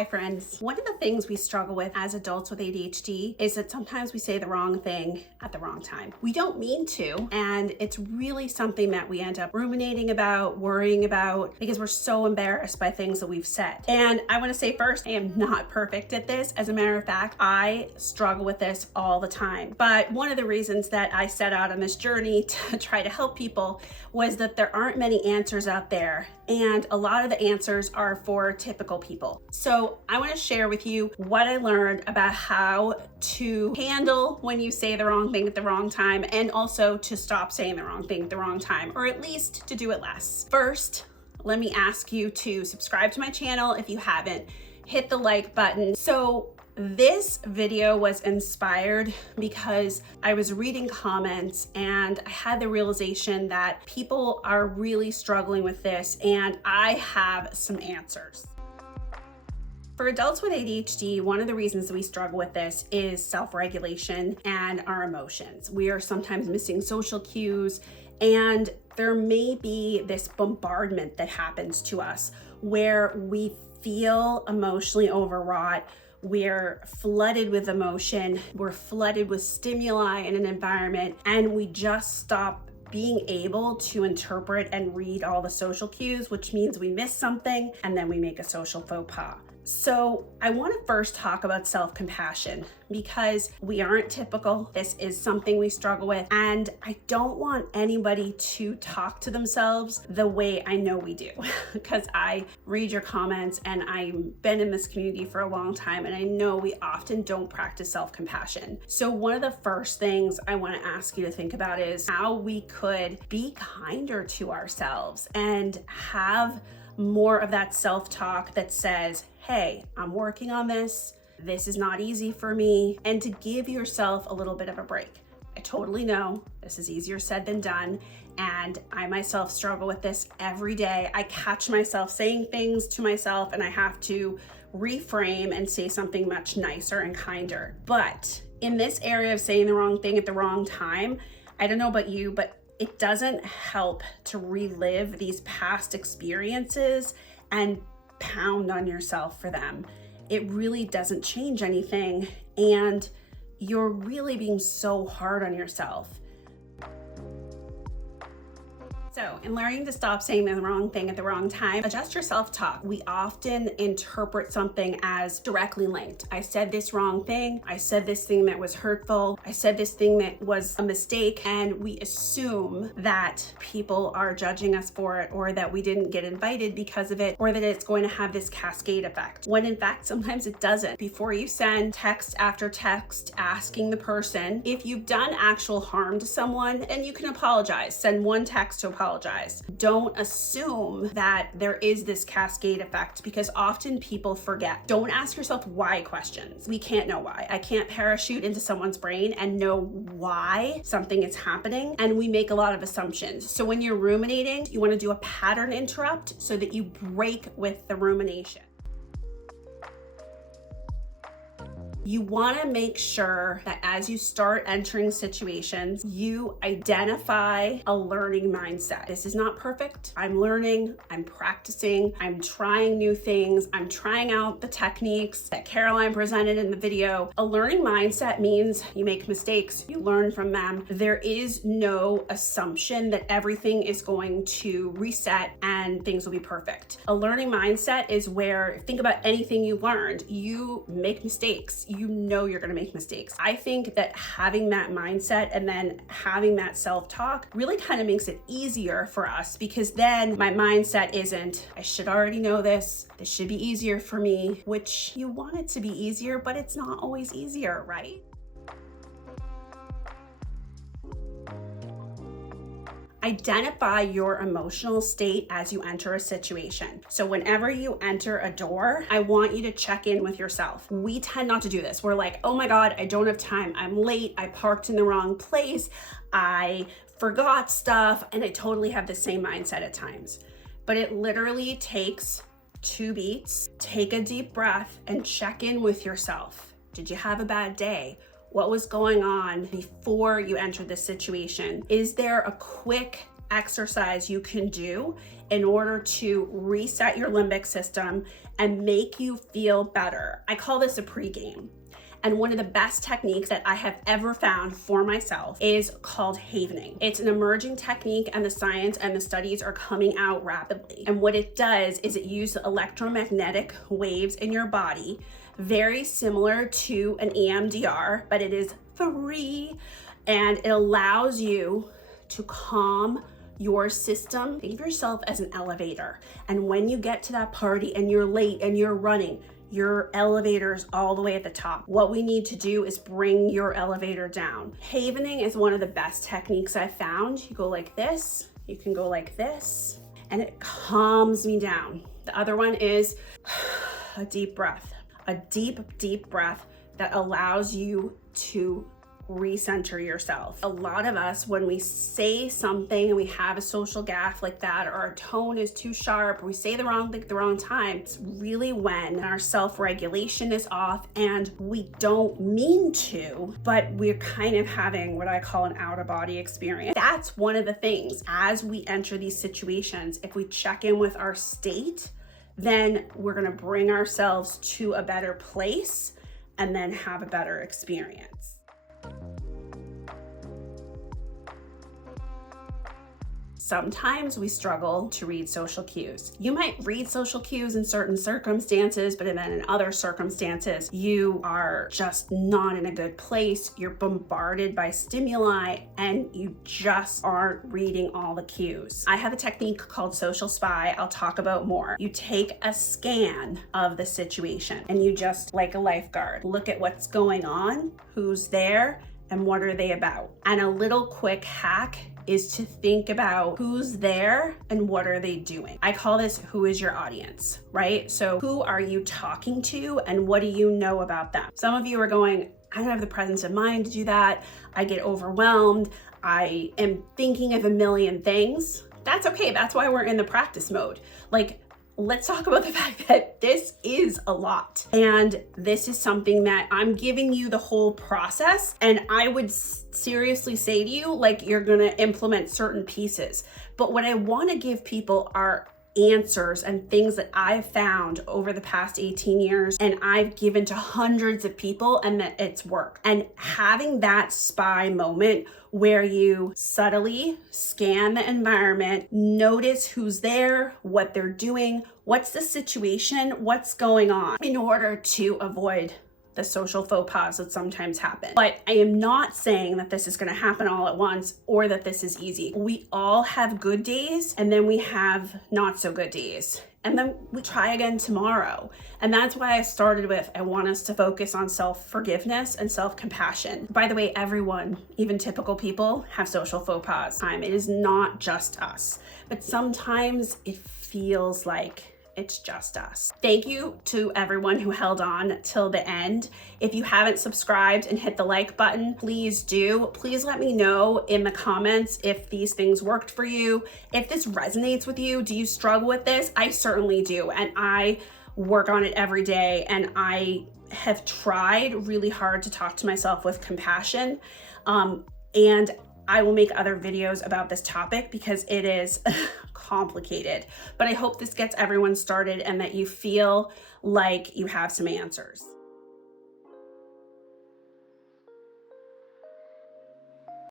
Hi friends. One of the things we struggle with as adults with ADHD is that sometimes we say the wrong thing at the wrong time. We don't mean to, and it's really something that we end up ruminating about, worrying about, because we're so embarrassed by things that we've said. And I want to say first, I am not perfect at this. As a matter of fact, I struggle with this all the time. But one of the reasons that I set out on this journey to try to help people was that there aren't many answers out there, and a lot of the answers are for typical people. So I want to share with you what I learned about how to handle when you say the wrong thing at the wrong time, and also to stop saying the wrong thing at the wrong time, or at least to do it less. First, let me ask you to subscribe to my channel if you haven't. Hit the like button. So this video was inspired because I was reading comments and I had the realization that people are really struggling with this, and I have some answers. For adults with ADHD, one of the reasons that we struggle with this is self-regulation and our emotions. We are sometimes missing social cues, and there may be this bombardment that happens to us where we feel emotionally overwrought. We're flooded with emotion, we're flooded with stimuli in an environment, and we just stop being able to interpret and read all the social cues, which means we miss something and then we make a social faux pas. So I want to first talk about self-compassion, because we aren't typical. This is something we struggle with, and I don't want anybody to talk to themselves the way I know we do, because I read your comments and I've been in this community for a long time, and I know we often don't practice self-compassion. So one of the first things I want to ask you to think about is how we could be kinder to ourselves and have more of that self-talk that says, hey, I'm working on this. This is not easy for me. And to give yourself a little bit of a break. I totally know this is easier said than done. And I myself struggle with this every day. I catch myself saying things to myself and I have to reframe and say something much nicer and kinder. But in this area of saying the wrong thing at the wrong time, I don't know about you, but it doesn't help to relive these past experiences and pound on yourself for them. It really doesn't change anything, and you're really being so hard on yourself. So, in learning to stop saying the wrong thing at the wrong time, adjust your self-talk. We often interpret something as directly linked. I said this wrong thing. I said this thing that was hurtful. I said this thing that was a mistake. And we assume that people are judging us for it, or that we didn't get invited because of it, or that it's going to have this cascade effect. When in fact, sometimes it doesn't. Before you send text after text asking the person if you've done actual harm to someone, and you can apologize. Send one text to apologize. Don't assume that there is this cascade effect, because often people forget. Don't ask yourself why questions. We can't know why. I can't parachute into someone's brain and know why something is happening, and we make a lot of assumptions. So when you're ruminating, you want to do a pattern interrupt so that you break with the rumination. You want to make sure that as you start entering situations, you identify a learning mindset. This is not perfect. I'm learning, I'm practicing, I'm trying new things, I'm trying out the techniques that Caroline presented in the video. A learning mindset means you make mistakes, you learn from them. There is no assumption that everything is going to reset and things will be perfect. A learning mindset is where, think about anything you learned, you make mistakes. You know you're going to make mistakes. I think that having that mindset and then having that self-talk really kind of makes it easier for us, because then my mindset isn't, I should already know this should be easier for me, which you want it to be easier, but it's not always easier, right? Identify your emotional state as you enter a situation. So whenever you enter a door, I want you to check in with yourself. We tend not to do this. We're like, oh my God, I don't have time. I'm late. I parked in the wrong place. I forgot stuff. And I totally have the same mindset at times. But it literally takes 2 beats. Take a deep breath and check in with yourself. Did you have a bad day? What was going on before you entered this situation? Is there a quick exercise you can do in order to reset your limbic system and make you feel better. I call this a pregame. And one of the best techniques that I have ever found for myself is called havening. It's an emerging technique, and the science and the studies are coming out rapidly. And what it does is it uses electromagnetic waves in your body, very similar to an EMDR, but it is free, and it allows you to calm your system. Think of yourself as an elevator. And when you get to that party and you're late and you're running, your elevator's all the way at the top. What we need to do is bring your elevator down. Havening is one of the best techniques I've found. You go like this, you can go like this, and it calms me down. The other one is a deep breath. A deep, deep breath that allows you to recenter yourself. A lot of us, when we say something and we have a social gaffe like that, or our tone is too sharp, or we say the wrong thing at the wrong time, it's really when our self-regulation is off and we don't mean to, but we're kind of having what I call an out-of-body experience. That's one of the things. As we enter these situations, if we check in with our state, then we're gonna bring ourselves to a better place and then have a better experience. Sometimes we struggle to read social cues. You might read social cues in certain circumstances, but then in other circumstances, you are just not in a good place. You're bombarded by stimuli and you just aren't reading all the cues. I have a technique called social spy I'll talk about more. You take a scan of the situation and you just, like a lifeguard, look at what's going on, who's there, and what are they about. And a little quick hack is to think about who's there and what are they doing. I call this who is your audience, right? So who are you talking to and what do you know about them? Some of you are going, I don't have the presence of mind to do that. I get overwhelmed. I am thinking of a million things. That's okay. That's why we're in the practice mode. Like, let's talk about the fact that this is a lot. And this is something that I'm giving you the whole process. And I would seriously say to you, like, you're going to implement certain pieces. But what I want to give people are answers and things that I've found over the past 18 years and I've given to hundreds of people and that it's worked. And having that spy moment where you subtly scan the environment, notice who's there, what they're doing, what's the situation, what's going on, in order to avoid the social faux pas that sometimes happen. But I am not saying that this is going to happen all at once or that this is easy. We all have good days and then we have not so good days. And then we try again tomorrow. And that's why I started with, I want us to focus on self-forgiveness and self-compassion. By the way, everyone, even typical people, have social faux pas. It is not just us, but sometimes it feels like it's just us. Thank you to everyone who held on till the end. If you haven't subscribed and hit the like button, please do. Please let me know in the comments if these things worked for you. If this resonates with you, do you struggle with this? I certainly do. And I work on it every day. And I have tried really hard to talk to myself with compassion. And I will make other videos about this topic because it is complicated, but I hope this gets everyone started and that you feel like you have some answers.